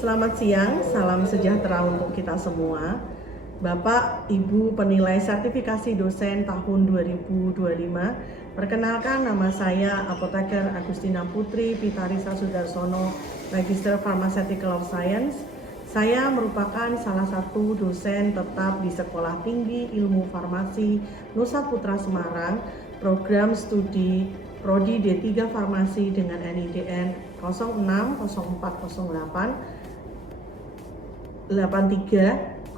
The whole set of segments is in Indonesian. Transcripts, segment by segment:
Selamat siang, salam sejahtera untuk kita semua. Bapak, Ibu penilai sertifikasi dosen tahun 2025, perkenalkan nama saya Apoteker Agustina Putri Pitarisa Sudarsono, Magister Pharmaceutical of Science. Saya merupakan salah satu dosen tetap di Sekolah Tinggi Ilmu Farmasi Nusa Putra Semarang, program studi Prodi D3 Farmasi dengan NIDN 060408 8301.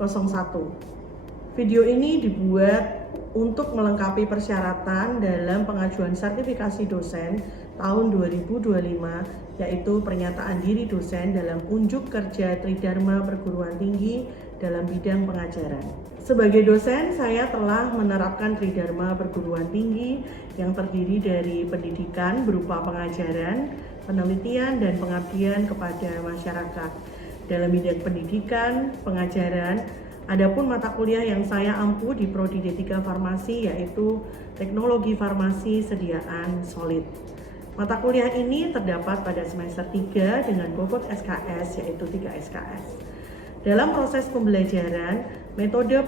Video ini dibuat untuk melengkapi persyaratan dalam pengajuan sertifikasi dosen tahun 2025, yaitu pernyataan diri dosen dalam unjuk kerja Tridharma Perguruan Tinggi dalam bidang pengajaran. Sebagai dosen, saya telah menerapkan Tridharma Perguruan Tinggi yang terdiri dari pendidikan berupa pengajaran, penelitian, dan pengabdian kepada masyarakat. Dalam bidang pendidikan, pengajaran, adapun mata kuliah yang saya ampu di Prodi D3 Farmasi yaitu Teknologi Farmasi Sediaan Solid. Mata kuliah ini terdapat pada semester 3 dengan bobot SKS yaitu 3 SKS. Dalam proses pembelajaran, metode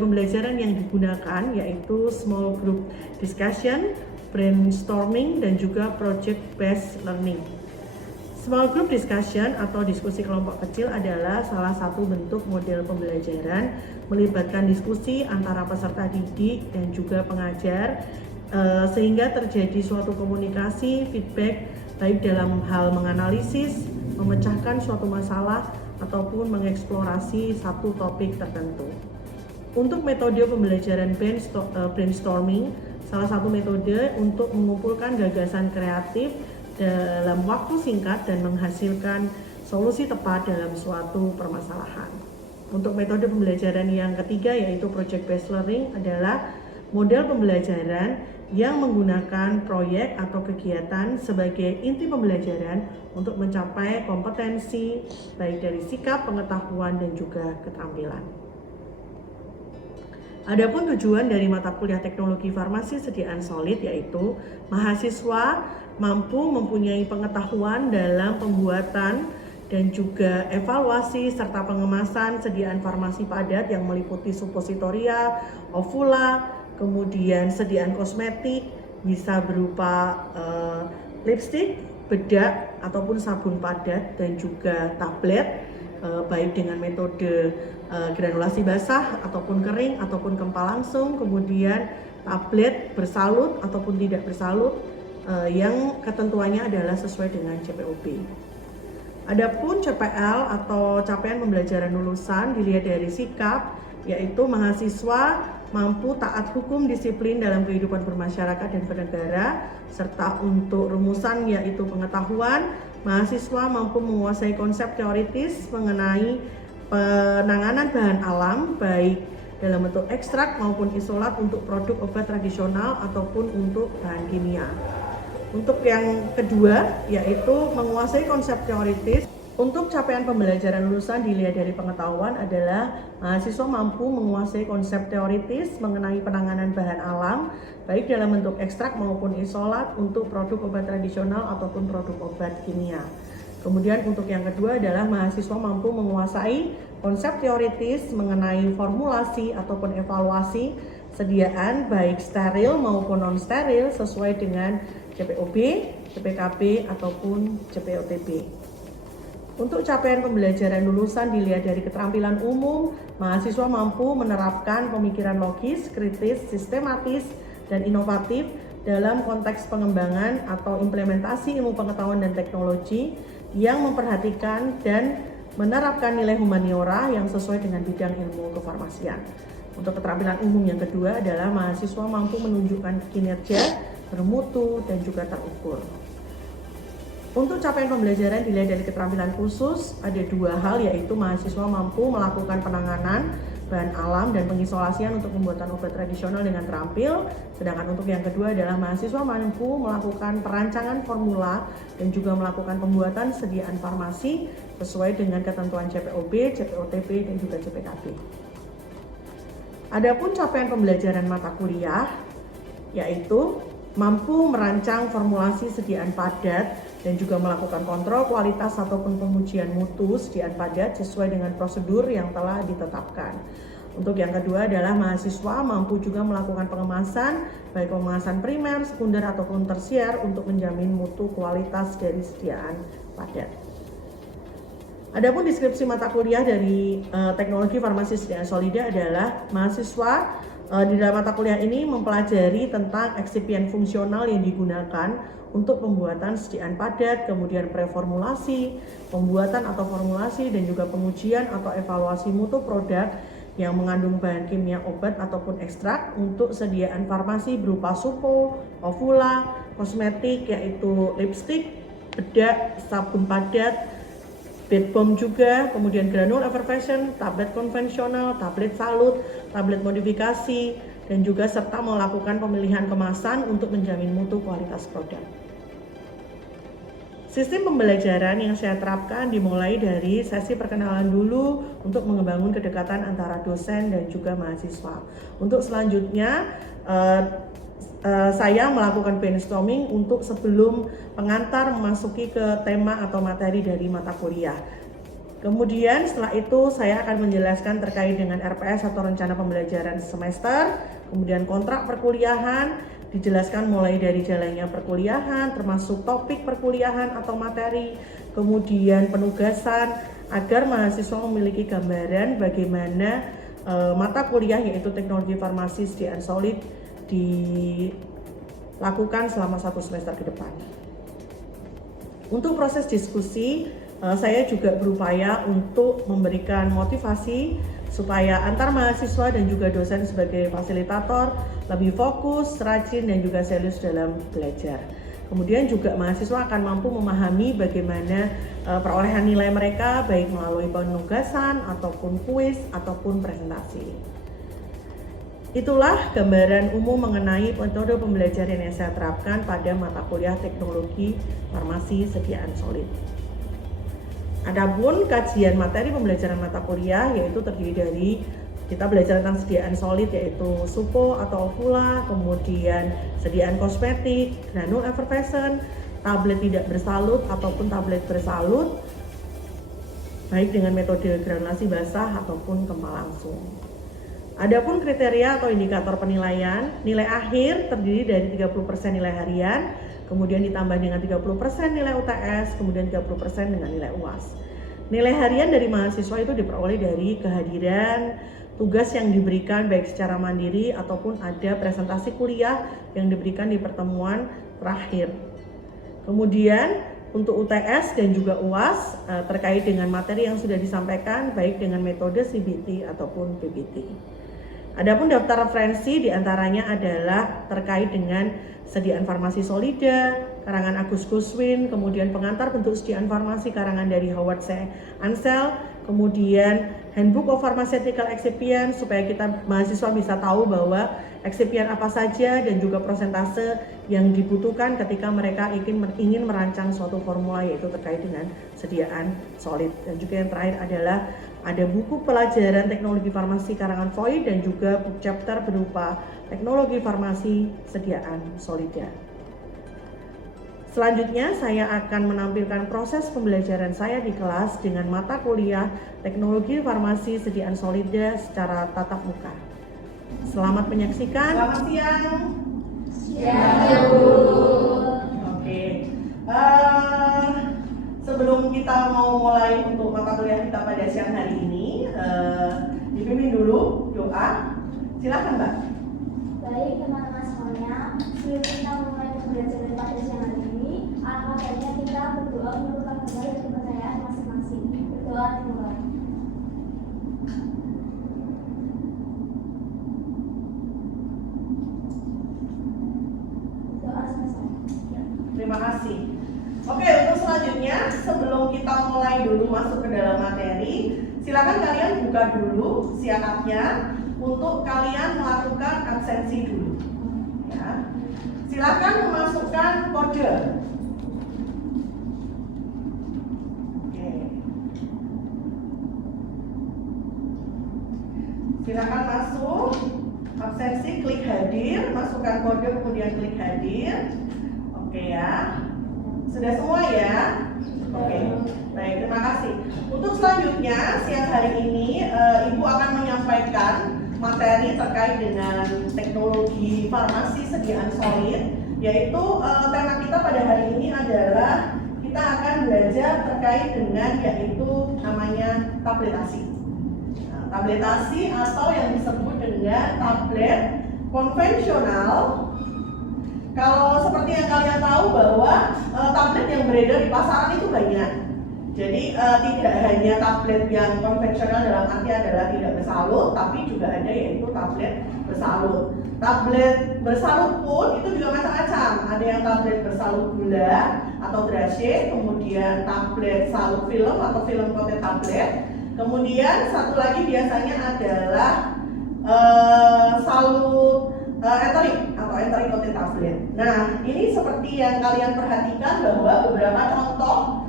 pembelajaran yang digunakan yaitu small group discussion, brainstorming, dan juga project based learning. Small group discussion atau diskusi kelompok kecil adalah salah satu bentuk model pembelajaran melibatkan diskusi antara peserta didik dan juga pengajar sehingga terjadi suatu komunikasi, feedback baik dalam hal menganalisis, memecahkan suatu masalah ataupun mengeksplorasi satu topik tertentu. Untuk metode pembelajaran brainstorming, salah satu metode untuk mengumpulkan gagasan kreatif dalam waktu singkat dan menghasilkan solusi tepat dalam suatu permasalahan. Untuk metode pembelajaran yang ketiga yaitu project based learning adalah model pembelajaran yang menggunakan proyek atau kegiatan sebagai inti pembelajaran untuk mencapai kompetensi baik dari sikap, pengetahuan, dan juga keterampilan. Adapun tujuan dari mata kuliah Teknologi Farmasi Sediaan Solid yaitu mahasiswa mampu mempunyai pengetahuan dalam pembuatan dan juga evaluasi serta pengemasan sediaan farmasi padat yang meliputi suppositoria, ovula, kemudian sediaan kosmetik, bisa berupa lipstik, bedak, ataupun sabun padat, dan juga tablet, baik dengan metode granulasi basah ataupun kering ataupun kempal langsung, kemudian tablet bersalut ataupun tidak bersalut, yang ketentuannya adalah sesuai dengan CPOB. Adapun CPL atau capaian pembelajaran lulusan dilihat dari sikap, yaitu mahasiswa mampu taat hukum disiplin dalam kehidupan bermasyarakat dan bernegara, serta untuk rumusan yaitu pengetahuan, mahasiswa mampu menguasai konsep teoritis mengenai penanganan bahan alam baik dalam bentuk ekstrak maupun isolat untuk produk obat tradisional ataupun untuk bahan kimia. Untuk yang kedua yaitu menguasai konsep teoritis. Untuk capaian pembelajaran lulusan dilihat dari pengetahuan adalah mahasiswa mampu menguasai konsep teoritis mengenai penanganan bahan alam baik dalam bentuk ekstrak maupun isolat untuk produk obat tradisional ataupun produk obat kimia. Kemudian untuk yang kedua adalah mahasiswa mampu menguasai konsep teoritis mengenai formulasi ataupun evaluasi sediaan baik steril maupun non-steril sesuai dengan CPOB, CPKB, ataupun CPOTB. Untuk capaian pembelajaran lulusan dilihat dari keterampilan umum, mahasiswa mampu menerapkan pemikiran logis, kritis, sistematis, dan inovatif dalam konteks pengembangan atau implementasi ilmu pengetahuan dan teknologi yang memperhatikan dan menerapkan nilai humaniora yang sesuai dengan bidang ilmu kefarmasian. Untuk keterampilan umum yang kedua adalah mahasiswa mampu menunjukkan kinerja, bermutu, dan juga terukur. Untuk capaian pembelajaran dilihat dari keterampilan khusus, ada dua hal yaitu mahasiswa mampu melakukan penanganan bahan alam dan pengisolasian untuk pembuatan obat tradisional dengan terampil. Sedangkan untuk yang kedua adalah mahasiswa mampu melakukan perancangan formula dan juga melakukan pembuatan sediaan farmasi sesuai dengan ketentuan CPOB, CPOTB, dan juga CPKB. Adapun capaian pembelajaran mata kuliah yaitu mampu merancang formulasi sediaan padat dan juga melakukan kontrol kualitas ataupun pengujian mutu sediaan padat sesuai dengan prosedur yang telah ditetapkan. Untuk yang kedua adalah mahasiswa mampu juga melakukan pengemasan, baik pengemasan primer, sekunder ataupun tersier untuk menjamin mutu kualitas dari sediaan padat. Adapun deskripsi mata kuliah dari teknologi farmasi sediaan solida adalah mahasiswa di dalam mata kuliah ini mempelajari tentang eksipien fungsional yang digunakan untuk pembuatan sediaan padat, kemudian preformulasi, pembuatan atau formulasi, dan juga pengujian atau evaluasi mutu produk yang mengandung bahan kimia obat ataupun ekstrak untuk sediaan farmasi berupa supo, ovula, kosmetik yaitu lipstik, bedak, sabun padat, bath bomb juga, kemudian granul effervescent, tablet konvensional, tablet salut, tablet modifikasi, dan juga serta melakukan pemilihan kemasan untuk menjamin mutu kualitas produk. Sistem pembelajaran yang saya terapkan dimulai dari sesi perkenalan dulu untuk membangun kedekatan antara dosen dan juga mahasiswa. Untuk selanjutnya, saya melakukan brainstorming untuk sebelum pengantar memasuki ke tema atau materi dari mata kuliah. Kemudian setelah itu saya akan menjelaskan terkait dengan RPS atau rencana pembelajaran semester, kemudian kontrak perkuliahan, dijelaskan mulai dari jalannya perkuliahan, termasuk topik perkuliahan atau materi, kemudian penugasan, agar mahasiswa memiliki gambaran bagaimana mata kuliah yaitu teknologi farmasi sediaan solid dilakukan selama 1 semester ke depan. Untuk proses diskusi, saya juga berupaya untuk memberikan motivasi supaya antar mahasiswa dan juga dosen sebagai fasilitator lebih fokus, rajin, dan juga serius dalam belajar. Kemudian juga mahasiswa akan mampu memahami bagaimana perolehan nilai mereka baik melalui penugasan ataupun kuis ataupun presentasi. Itulah gambaran umum mengenai metode pembelajaran yang saya terapkan pada mata kuliah teknologi farmasi sediaan solid. Adapun kajian materi pembelajaran mata kuliah yaitu terdiri dari kita belajar tentang sediaan solid yaitu supo atau ovula, kemudian sediaan kosmetik, granul effervescent, tablet tidak bersalut ataupun tablet bersalut, baik dengan metode granulasi basah ataupun kempal langsung. Adapun kriteria atau indikator penilaian, nilai akhir terdiri dari 30% nilai harian, kemudian ditambah dengan 30% nilai UTS, kemudian 30% dengan nilai UAS. Nilai harian dari mahasiswa itu diperoleh dari kehadiran, tugas yang diberikan baik secara mandiri ataupun ada presentasi kuliah yang diberikan di pertemuan terakhir. Kemudian untuk UTS dan juga UAS terkait dengan materi yang sudah disampaikan baik dengan metode CBT ataupun PBT. Adapun daftar referensi diantaranya adalah terkait dengan sediaan farmasi solida, karangan Agus Guswin, kemudian pengantar bentuk sediaan farmasi karangan dari Howard C. Ansel, kemudian Handbook of Pharmaceutical Excipient supaya kita mahasiswa bisa tahu bahwa eksipien apa saja dan juga prosentase yang dibutuhkan ketika mereka ingin merancang suatu formula yaitu terkait dengan sediaan solid. Dan juga yang terakhir adalah ada buku pelajaran teknologi farmasi karangan Void dan juga book chapter berupa teknologi farmasi sediaan solida. Selanjutnya saya akan menampilkan proses pembelajaran saya di kelas dengan mata kuliah teknologi farmasi sediaan solida secara tatap muka. Selamat menyaksikan. Selamat siang. Siang, Bu. Oke. Sebelum kita mau mulai untuk mata kuliah kita pada siang hari ini, dipimpin dulu doa. Silakan, Mbak. Baik teman-teman semuanya, sebelum kita mulai pembelajaran pada siang hari ini, alangkah baiknya kita berdoa menurunkan kembali kepercayaan masing-masing. Berdoa dimulai. Doa selesai. Terima kasih. Oke, untuk selanjutnya sebelum kita mulai dulu masuk ke dalam materi, silakan kalian buka dulu siakapnya untuk kalian melakukan absensi dulu. Ya. Silakan memasukkan kode. Oke. Silakan masuk absensi, klik hadir, masukkan masukkan kode kemudian klik hadir. Oke ya. Sudah semua ya? Oke. Baik, terima kasih. Untuk selanjutnya siang hari ini Ibu akan menyampaikan materi terkait dengan teknologi farmasi sediaan solid, yaitu tema kita pada hari ini adalah kita akan belajar terkait dengan yaitu namanya tabletasi. Tabletasi atau yang disebut dengan tablet konvensional. Kalau seperti yang kalian tahu bahwa tablet yang beredar di pasaran itu banyak. Jadi tidak hanya tablet yang konvensional dalam arti adalah tidak bersalut, tapi juga ada yaitu tablet bersalut. Tablet bersalut pun itu juga macam-macam. Ada yang tablet bersalut gula atau drashe, kemudian tablet salut film atau film coated tablet. Kemudian satu lagi biasanya adalah salut enterik atau enterik coated tablet. Nah, ini seperti yang kalian perhatikan bahwa beberapa contoh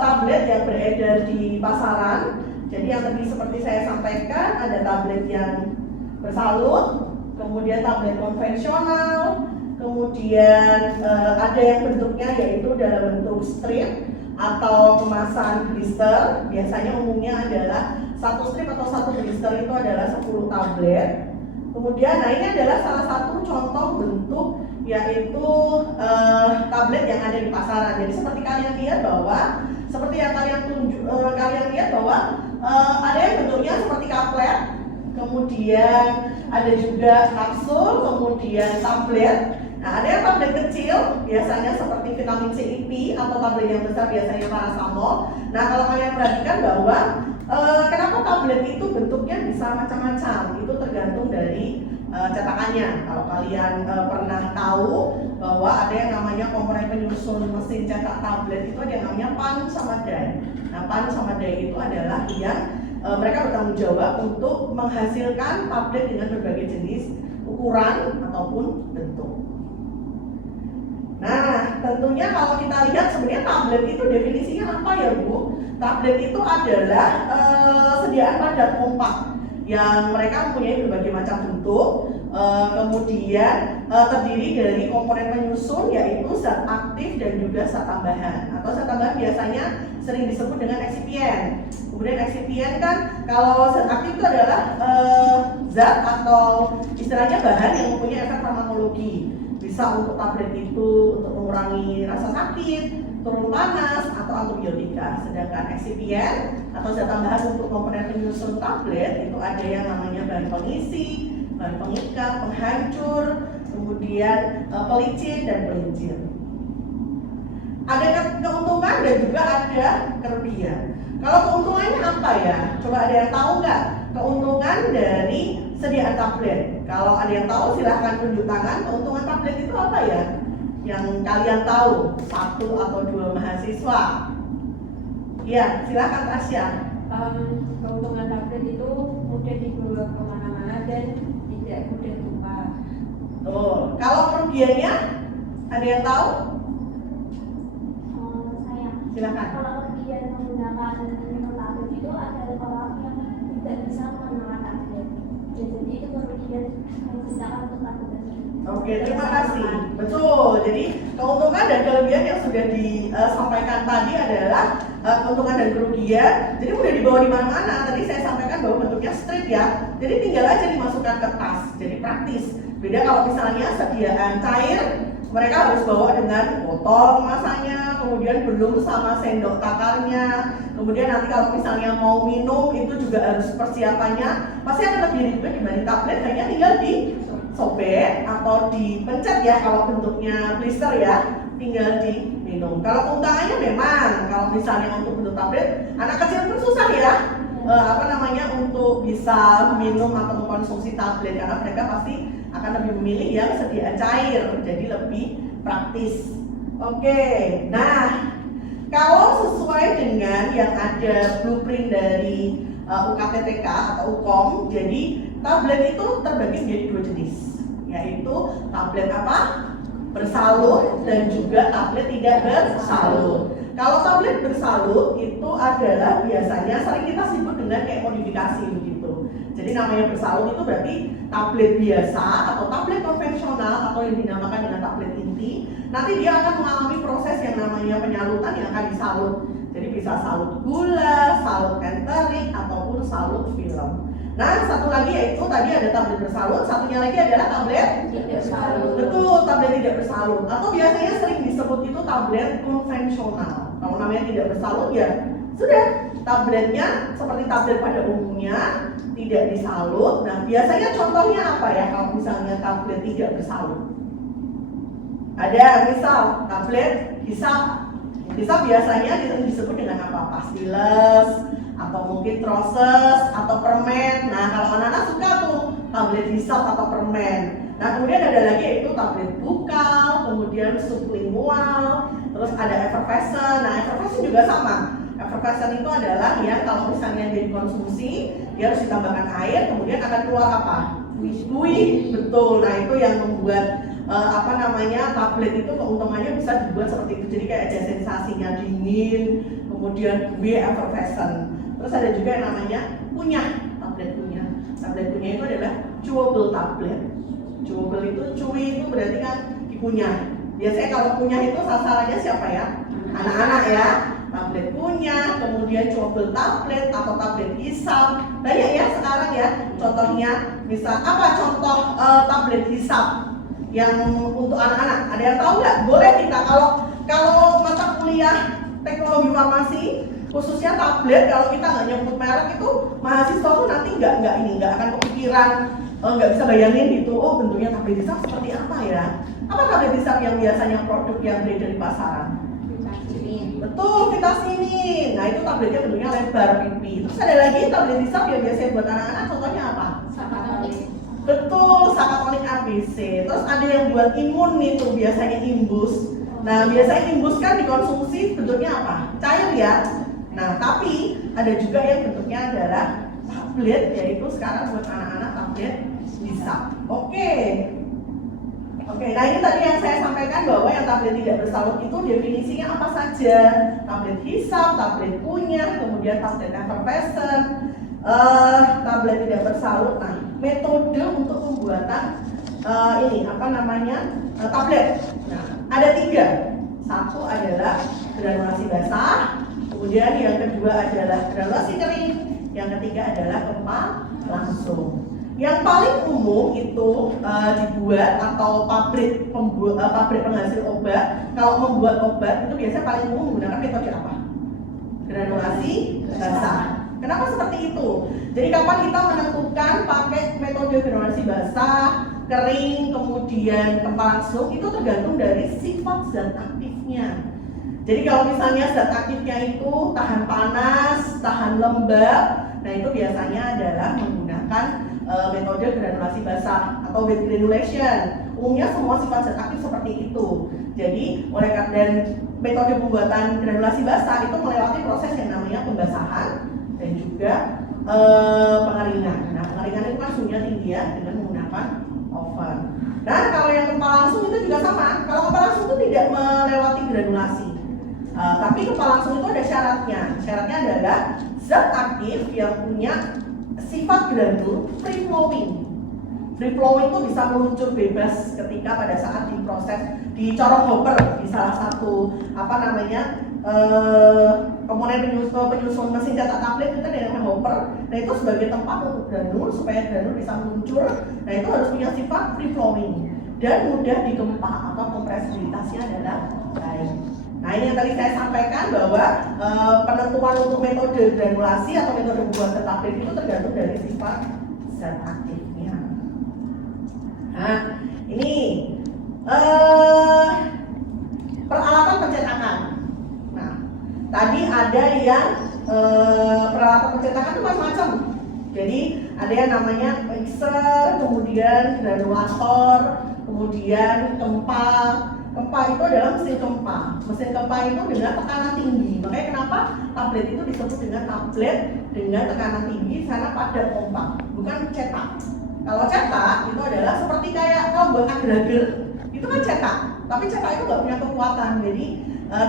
tablet yang beredar di pasaran. Jadi yang tadi seperti saya sampaikan, ada tablet yang bersalut, kemudian tablet konvensional, kemudian ada yang bentuknya yaitu dalam bentuk strip atau kemasan blister. Biasanya umumnya adalah satu strip atau satu blister itu adalah 10 tablet. Kemudian, nah ini adalah salah satu contoh bentuk yaitu tablet yang ada di pasaran. Jadi seperti kalian lihat bahwa, seperti yang kalian lihat bahwa ada yang bentuknya seperti kaplet, kemudian ada juga kapsul, kemudian tablet. Nah, ada yang tablet kecil, biasanya seperti vitamin C IP, atau tablet yang besar biasanya paracetamol. Nah, kalau kalian perhatikan bahwa kenapa tablet itu bentuknya bisa macam-macam, itu tergantung dari cetakannya. Kalau kalian pernah tahu bahwa ada yang namanya komponen penyusun mesin cetak tablet, itu ada yang namanya pan sama die. Nah, pan sama die itu adalah yang mereka bertanggung jawab untuk menghasilkan tablet dengan berbagai jenis ukuran ataupun bentuk. Nah, tentunya kalau kita lihat sebenarnya tablet itu definisinya apa ya Bu? Tablet itu adalah sediaan padat kompak yang mereka mempunyai berbagai macam bentuk, kemudian terdiri dari komponen penyusun yaitu zat aktif dan juga zat tambahan. Atau zat tambahan biasanya sering disebut dengan eksipien. Kemudian eksipien kan kalau zat aktif itu adalah zat atau istilahnya bahan yang mempunyai efek farmakologi. Bisa untuk tablet itu untuk mengurangi rasa sakit, turun panas, atau antibiotika. Sedangkan eksipien atau zat tambahan untuk komponen penyusun tablet itu ada yang namanya bahan pengisi, bahan pengikat, penghancur, kemudian pelicin dan pelincir. Ada keuntungan dan juga ada kerugian. Kalau keuntungannya apa ya? Coba ada yang tahu nggak keuntungan dari sediaan tablet? Kalau ada yang tahu silahkan tunjuk tangan. Keuntungan tablet itu apa ya? Yang kalian tahu, satu atau dua mahasiswa. Iya, silahkan Tasya. Keuntungan tablet itu mudah dibawa kemana-mana dan tidak mudah tumpah. Tuh, kalau kerugiannya ada yang tahu? Saya. Silakan. Kalau kemudian menggunakan minum tablet itu ada orang yang tidak bisa mengenal tablet. Jadi itu kemudian menggunakan untuk tablet. Oke, terima kasih. Betul. Jadi keuntungan dan kelebihan yang sudah disampaikan tadi adalah keuntungan dan kerugian. Jadi udah dibawa di mana-mana. Tadi saya sampaikan bahwa bentuknya strip ya. Jadi tinggal aja dimasukkan ke tas. Jadi praktis. Beda kalau misalnya sediaan cair, mereka harus bawa dengan botol kemasannya, kemudian belum sama sendok takarnya. Kemudian nanti kalau misalnya mau minum itu juga harus persiapannya pasti akan lebih ribet dibanding tablet. Hanya tinggal disobek atau dipencet ya kalau bentuknya blister ya, tinggal diminum. Kalau keuntungannya memang kalau misalnya untuk bentuk tablet, anak kecil pun susah ya untuk bisa minum atau mengkonsumsi tablet karena mereka pasti akan lebih memilih yang sediaan cair, jadi lebih praktis. Oke, nah kalau sesuai dengan yang ada blueprint dari UKTTK atau UKOM, jadi tablet itu terbagi menjadi dua jenis, yaitu tablet apa? Bersalut dan juga tablet tidak bersalut. Kalau tablet bersalut itu adalah biasanya sering kita sebut dengan kayak modifikasi begitu. Jadi namanya bersalut itu berarti tablet biasa atau tablet konvensional atau yang dinamakan dengan tablet inti. Nanti dia akan mengalami proses yang namanya penyalutan yang akan disalut. Jadi bisa salut gula, salut enterit, ataupun salut film. Nah, satu lagi yaitu tadi ada tablet bersalut, satunya lagi adalah tablet Tidak bersalut. betul, tablet tidak bersalut. Atau biasanya sering disebut itu tablet konvensional. Kalau namanya tidak bersalut ya sudah, tabletnya seperti tablet pada umumnya tidak disalut. Nah, biasanya contohnya apa ya kalau misalnya tablet tidak bersalut? Ada misal tablet hisap. Hisap biasanya disebut dengan apa? Pastilles, atau mungkin Troses, atau permen. Nah, kalau anak-anak suka tuh tablet hisap atau permen. Nah, kemudian ada lagi yaitu tablet bukal, kemudian sublingual, terus ada effervescent. Nah, effervescent juga sama. Effervescent itu adalah yang kalau misalnya dia dikonsumsi, dia harus ditambahkan air, kemudian akan keluar apa? Buih, betul. Nah, itu yang membuat tablet itu keuntungannya bisa dibuat seperti itu. Jadi kayak ada sensasinya dingin, kemudian buih, effervescent. Terus ada juga yang namanya kunyah, tablet kunyah. Tablet kunyah itu adalah chewable tablet. Chewable itu chewy itu berarti kan dikunyah. Biasanya kalau kunyah itu sasarannya siapa ya? Anak-anak ya. Tablet kunyah, kemudian chewable tablet atau tablet hisap. Banyak ya sekarang ya. Contohnya, misal apa contoh tablet hisap yang untuk anak-anak? Ada yang tahu nggak? Boleh kita kalau mata kuliah teknologi farmasi khususnya tablet, kalau kita nggak nyebut merek itu mahasiswa tuh nanti nggak akan kepikiran, nggak bisa bayangin gitu. Oh, bentuknya tablet hisap seperti apa ya? Apa tablet hisap yang biasanya produk yang beredar di pasaran? Vitamin. Betul, Vitasinin. Nah, itu tabletnya bentuknya lebar pipi. Terus ada lagi tablet hisap yang biasanya buat anak-anak, contohnya apa? Sakatonik. Betul, Sakatonik ABC. Terus ada yang buat imun itu biasanya Imbus. Nah, biasanya Imbus kan dikonsumsi bentuknya apa? Cair ya. Nah, tapi ada juga yang bentuknya adalah tablet, yaitu sekarang buat anak-anak tablet hisap. Oke, nah ini tadi yang saya sampaikan bahwa yang tablet tidak bersalut itu definisinya apa saja? Tablet hisap, tablet kunyah, kemudian tablet effervescent, tablet tidak bersalut. Nah, metode untuk pembuatan tablet. Nah, ada 3. Satu adalah granulasi basah, kemudian yang kedua adalah granulasi kering, yang ketiga adalah kempa langsung. Yang paling umum itu dibuat atau pabrik penghasil obat. Kalau membuat obat itu biasanya paling umum menggunakan metode apa? Granulasi basah. Kenapa seperti itu? Jadi kapan kita menentukan pakai metode granulasi basah, kering, kemudian kempa langsung, itu tergantung dari sifat zat aktifnya. Jadi kalau misalnya zat aktifnya itu tahan panas, tahan lembab, nah itu biasanya adalah menggunakan metode granulasi basah atau wet granulation. Umumnya semua sifat zat aktif seperti itu. Jadi dan metode pembuatan granulasi basah itu melewati proses yang namanya pembasahan dan juga pengeringan. Nah, pengeringan itu kan suhunya tinggi ya dengan menggunakan oven. Nah, kalau yang kempa langsung itu juga sama. Kalau kempa langsung itu tidak melewati granulasi. Tapi kempa langsung itu ada syaratnya. Syaratnya adalah zat aktif yang punya sifat granul free flowing. Free flowing itu bisa meluncur bebas ketika pada saat diproses di corong hopper di salah satu komponen penyusun mesin cetak tablet itu dengan hopper. Nah, itu sebagai tempat untuk granul supaya granul bisa meluncur. Nah, itu harus punya sifat free flowing dan mudah digempa atau kompresibilitasnya adalah baik. Nah, ini yang tadi saya sampaikan bahwa penentuan untuk metode granulasi atau metode pembuatan tablet itu tergantung dari sifat zat aktifnya. Nah, ini peralatan pencetakan. Nah, tadi ada yang peralatan pencetakan itu macam-macam. Jadi ada yang namanya mixer, kemudian granulator, kemudian kempa. Kempa itu adalah mesin kempa. Mesin kempa itu dengan tekanan tinggi. Makanya kenapa tablet itu disebut dengan tablet dengan tekanan tinggi karena padat kompak, bukan cetak. Kalau cetak itu adalah seperti kayak kalau buat agar-agar itu kan cetak, tapi cetak itu nggak punya kekuatan. Jadi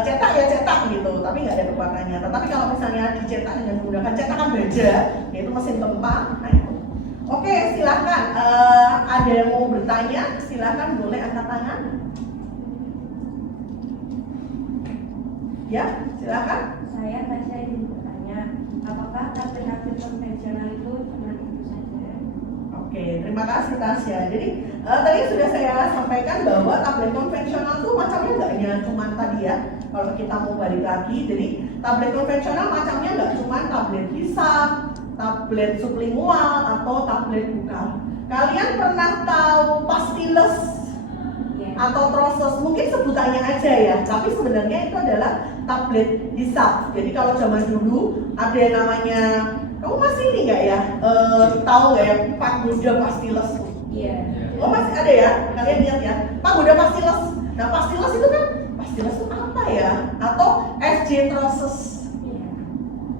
cetak ya cetak gitu, tapi nggak ada kekuatannya. Tetapi kalau misalnya dicetak dengan menggunakan cetakan baja, yaitu mesin kempa, nah itu Oke, silahkan. Ada yang mau bertanya? Silahkan, boleh angkat tangan. Ya, silahkan. Saya ingin bertanya, apakah tablet konvensional itu cuma itu saja? Oke, terima kasih Tasya. Jadi tadi sudah saya sampaikan bahwa tablet konvensional itu macamnya nggak hanya cuma tadi ya. Kalau kita mau balik lagi, jadi tablet konvensional macamnya nggak cuma tablet hisab, tablet sublingual atau tablet buka. Kalian pernah tahu pastylus atau Trosos? Mungkin sebutannya aja ya, tapi sebenarnya itu adalah tablet hisab. Jadi kalau zaman dulu ada yang namanya, kamu masih ini nggak ya? Tahu nggak ya pagoda pastylus? Iya. Oh masih ada ya? Kalian lihat ya, pagoda pastylus. Nah pastylus itu kan, pastylus itu apa ya? Atau FJ Trosos?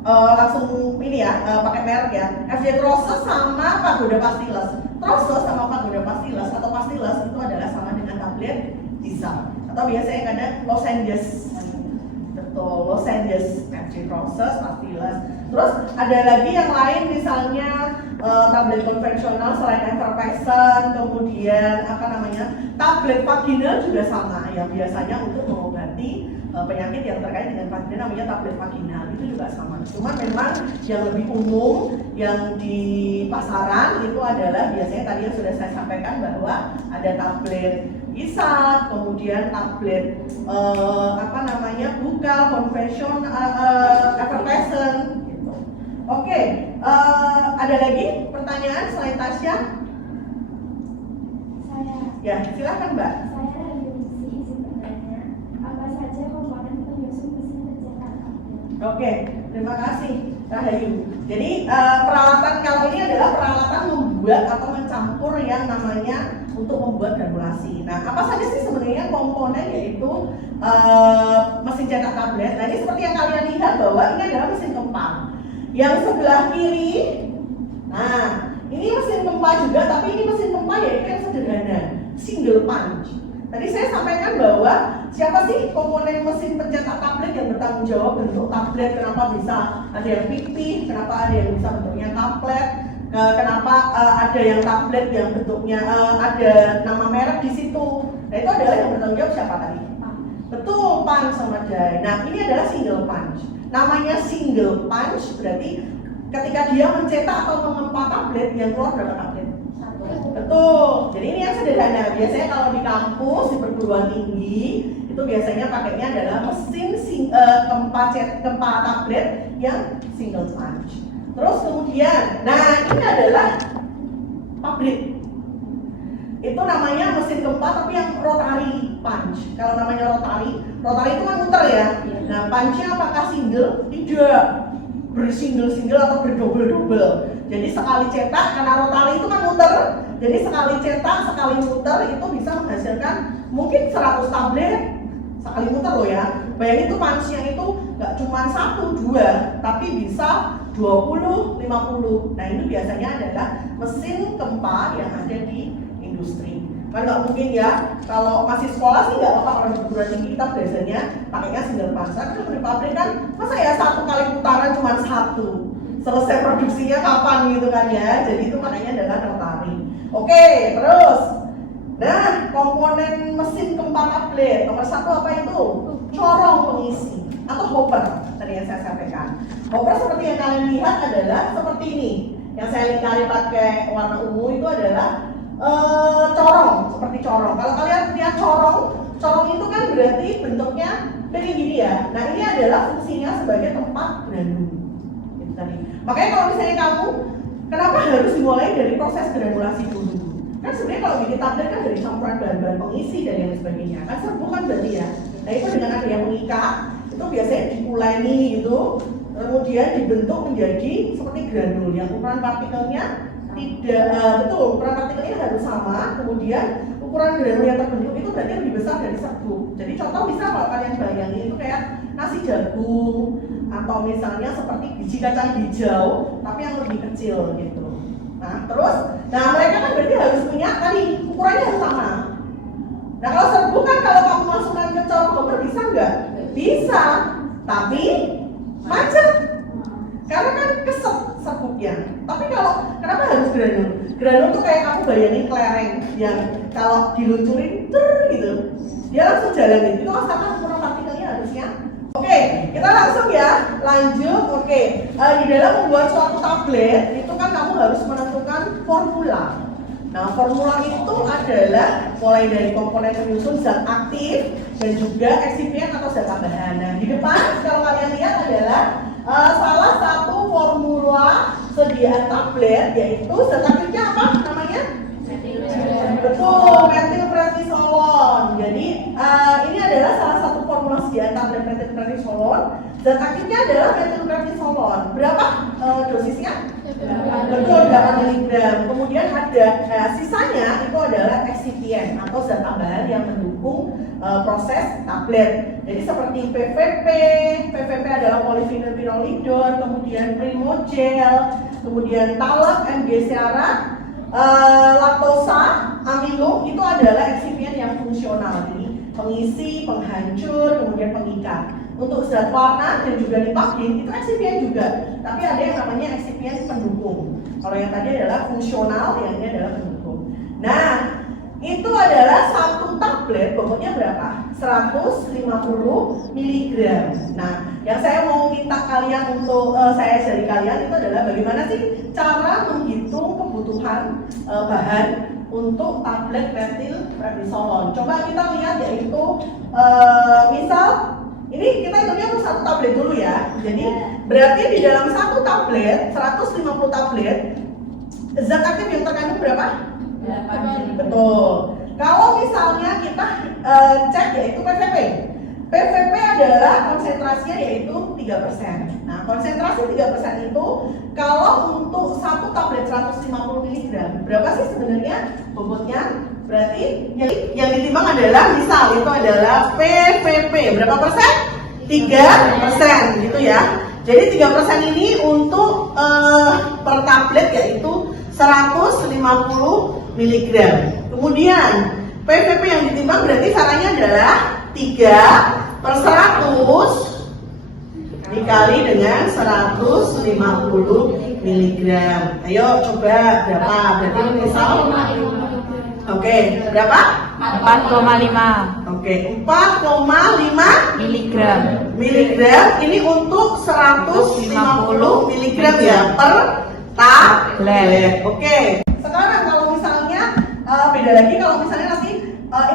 Langsung ini ya, pakai merek ya. FJ Trosos sama pagoda pastylus. Trosos sama pagoda pastylus atau pastylus itu adalah sama dengan tablet hisab. Atau biasanya ada lozenges. Betul, lozenges, FJ Trosos, pastylus. Terus ada lagi yang lain misalnya tablet konvensional selain effervescent, kemudian apa namanya? Tablet vaginal juga sama yang biasanya untuk mengobati penyakit yang terkait dengan vagina, namanya tablet vaginal, itu juga sama. Cuma memang yang lebih umum yang di pasaran itu adalah biasanya tadi yang sudah saya sampaikan bahwa ada tablet hisab, kemudian tablet apa namanya bukal, konvensional, effervescent gitu. Oke, ada lagi pertanyaan selain Tasya? Saya Ya, silakan Mbak. Saya Yusi, izin bertanya, apa saja komponen penyusun mesin pencetak tablet? Oke, terima kasih Rahayu. Jadi peralatan kalau ini adalah peralatan membuat atau mencampur yang namanya untuk membuat granulasi. Nah, apa saja sih sebenarnya komponen yaitu mesin cetak tablet? Nah, ini seperti yang kalian lihat bahwa ini adalah mesin tempa. Yang sebelah kiri, nah ini mesin tempa juga, tapi ini mesin tempa yaitu yang sederhana, single punch. Tadi saya sampaikan bahwa siapa sih komponen mesin pencetak tablet yang bertanggung jawab bentuk tablet, kenapa bisa ada yang pipih, kenapa ada yang bisa bentuknya tablet, kenapa ada yang tablet yang bentuknya ada nama merek di situ. Nah itu adalah yang bertanggung jawab siapa tadi? Betul, punch sama jai. Nah ini adalah single punch. Namanya single punch berarti ketika dia mencetak atau mengempa tablet yang keluar berapa tablet? Betul. Jadi ini yang sederhana. Biasanya kalau di kampus, di perguruan tinggi itu biasanya pakainya adalah mesin tempa tablet yang single punch. Terus kemudian, nah ini adalah pabrik. Itu namanya mesin tempa tapi yang rotary punch. Kalau namanya rotary itu kan muter ya. Nah punchnya apakah single? Tidak. Bersingle-single atau berdobel-dobel. Jadi sekali cetak, karena rotary itu kan muter. Jadi sekali cetak, sekali muter itu bisa menghasilkan mungkin 100 tablet sekali muter loh ya. Bayangin itu punchnya itu nggak cuma 1, 2, tapi bisa 20, 50. Nah ini biasanya adalah mesin tempa yang ada di industri. Kan nggak mungkin ya, kalau masih sekolah sih nggak apa-apa, kalau di perguruan tinggi kita biasanya pakainya single punch. Tapi kalau di pabrik kan, masa ya 1 kali putaran cuma 1, selesai produksinya kapan gitu kan ya. Jadi itu makanya adalah rotary. Oke, terus, nah komponen mesin tempa tablet nomor 1 apa itu? Corong pengisi atau hopper tadi yang saya sampaikan. Hopper seperti yang kalian lihat adalah seperti ini. Yang saya lingkari pakai warna ungu itu adalah corong, seperti corong. Kalau kalian lihat corong itu kan berarti bentuknya begini gini ya. Nah ini adalah fungsinya sebagai tempat granul. Gitu tadi. Makanya kalau misalnya kamu, kenapa harus dimulai dari proses granulasi dulu? Kan sebenarnya kalau bikin tablet kan dari campuran bahan-bahan pengisi dan yang sebagainya. Kan serbu kan berarti ya. Nah itu dengan ada yang mengikat, itu biasanya dipuleni gitu, kemudian dibentuk menjadi seperti granul yang ukuran partikelnya tidak betul, ukuran partikelnya harus sama, kemudian ukuran granul yang terbentuk itu berarti lebih besar dari serbuk. Jadi contoh bisa kalau kalian bayangin itu kayak nasi jagung atau misalnya seperti biji kacang hijau tapi yang lebih kecil gitu. Nah terus, mereka kan berarti harus punya tadi ukurannya harus sama. Nah kalau serbuk kan kalau kamu masukkan ke corong hopper bisa nggak? Bisa, tapi macet. karena kan keset serbuknya. Tapi kalau kenapa harus granul? Granul tuh kayak kamu bayangin kelereng yang kalau diluncurin gitu, dia langsung jalanin. Itu kan karena ukuran partikelnya harusnya. Oke, kita langsung ya lanjut. Oke, di dalam membuat suatu tablet itu kan kamu harus menentukan formula. Nah, formula itu adalah mulai dari komponen penyusun zat aktif dan juga eksipien atau zat tambahan. Nah, di depan kalau kalian lihat adalah salah satu formula sediaan tablet, yaitu zat aktifnya apa namanya? Betul, metilprednisolon. Jadi ini adalah salah satu formula sediaan tablet metilprednisolon. Zat aktifnya adalah metilprednisolon. Berapa dosisnya? Betul, 8 mg. Kemudian ada sisanya itu adalah eksipien atau zat tambahan yang mendukung proses tablet. Jadi seperti PVP adalah polyphenylpyrrolidone, kemudian Primogel, kemudian talak, MG-Ceara, laktosa, amilum itu adalah eksipien yang fungsional, jadi pengisi, penghancur, kemudian pengikat. Untuk zat warna dan juga nitoksin itu eksipien juga, tapi ada yang namanya eksipien pendukung. Kalau yang tadi adalah fungsional, yang ini adalah pendukung. Nah, itu adalah satu tablet bobotnya berapa? 150 mg. Nah, yang saya mau minta kalian untuk saya ajari kalian itu adalah bagaimana sih cara menghitung kebutuhan bahan untuk tablet metilprednisolon. Coba kita lihat, yaitu misal ini kita hitungnya untuk satu tablet dulu ya. Jadi berarti di dalam satu tablet 150 tablet zat aktif yang terkandung berapa? 8. Betul. Kalau misalnya kita cek yaitu PVP. PVP adalah konsentrasinya yaitu 3%. Nah, konsentrasi 3% itu kalau untuk satu tablet 150 mg, berapa sih sebenarnya bobotnya? Berarti yang ditimbang adalah misal itu adalah PVP. Berapa persen? 3% gitu ya. Jadi 3% ini untuk per tablet yaitu 150 mg. Kemudian PVP yang ditimbang berarti caranya adalah 3/100 dikali dengan 150 mg. Ayo coba berapa? Berarti misal oke, berapa? 4,5. Oke, 4,5 miligram ini untuk 150 miligram ya per tablet. Oke. Sekarang kalau misalnya beda lagi kalau misalnya nanti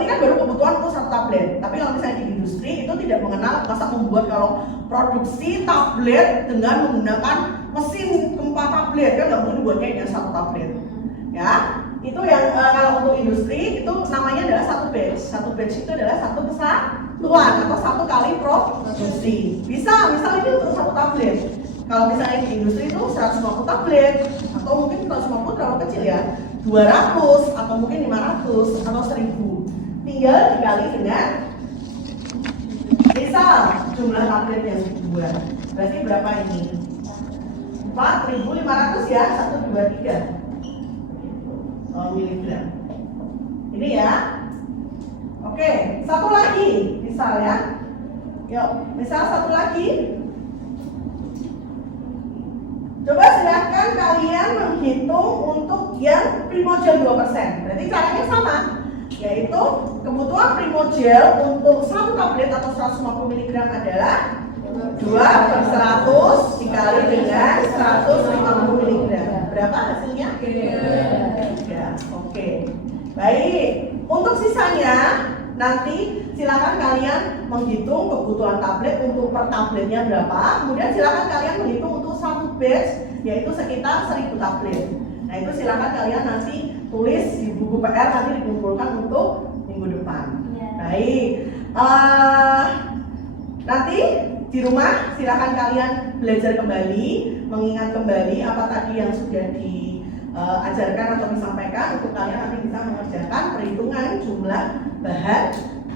ini kan baru kebutuhan untuk satu tablet. Tapi kalau misalnya di industri itu tidak mengenal masa membuat kalau produksi tablet dengan menggunakan mesin gempa tablet kan nggak mungkin dibuatnya dengan satu tablet. Ya. Itu yang kalau untuk industri itu namanya adalah satu batch. Satu batch itu adalah satu kesatuan atau satu kali produksi. Bisa, misalnya ini untuk satu tablet. Kalau misalnya di industri itu 150 tablet atau mungkin 150 terlalu kecil ya, 200 atau mungkin 500 atau 1000. Tinggal dikali dengan misal jumlah tablet yang dibuat. Berarti berapa ini? 4.500 ya, 1, 2, 3 miligram. Ini ya. Oke, satu lagi misal ya. Yuk, misal satu lagi. Coba silahkan kalian menghitung untuk yang Primogel 2%. Berarti caranya sama, yaitu kebutuhan Primogel untuk satu tablet atau 150 mg adalah 2/100 dikali dengan 150 mg. Berapa hasilnya? 3. Oke. Baik. Untuk sisanya nanti silakan kalian menghitung kebutuhan tablet untuk per tabletnya berapa. Kemudian silakan kalian menghitung untuk satu batch yaitu sekitar 1000 tablet. Nah, itu silakan kalian nanti tulis di buku PR, nanti dikumpulkan untuk minggu depan. Baik. Nanti di rumah silakan kalian belajar kembali, mengingat kembali apa tadi yang sudah diajarkan atau disampaikan untuk kalian nanti bisa mengerjakan perhitungan jumlah bahan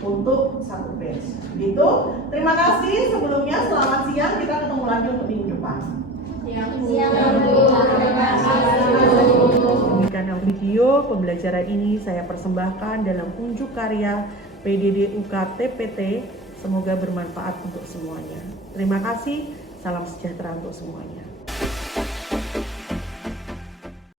untuk satu batch. Begitu. Terima kasih sebelumnya. Selamat siang. Kita ketemu lagi untuk minggu depan. Demikian video pembelajaran ini saya persembahkan dalam unjuk karya PDD UK TPT. Semoga bermanfaat untuk semuanya. Terima kasih. Salam sejahtera untuk semuanya. Terima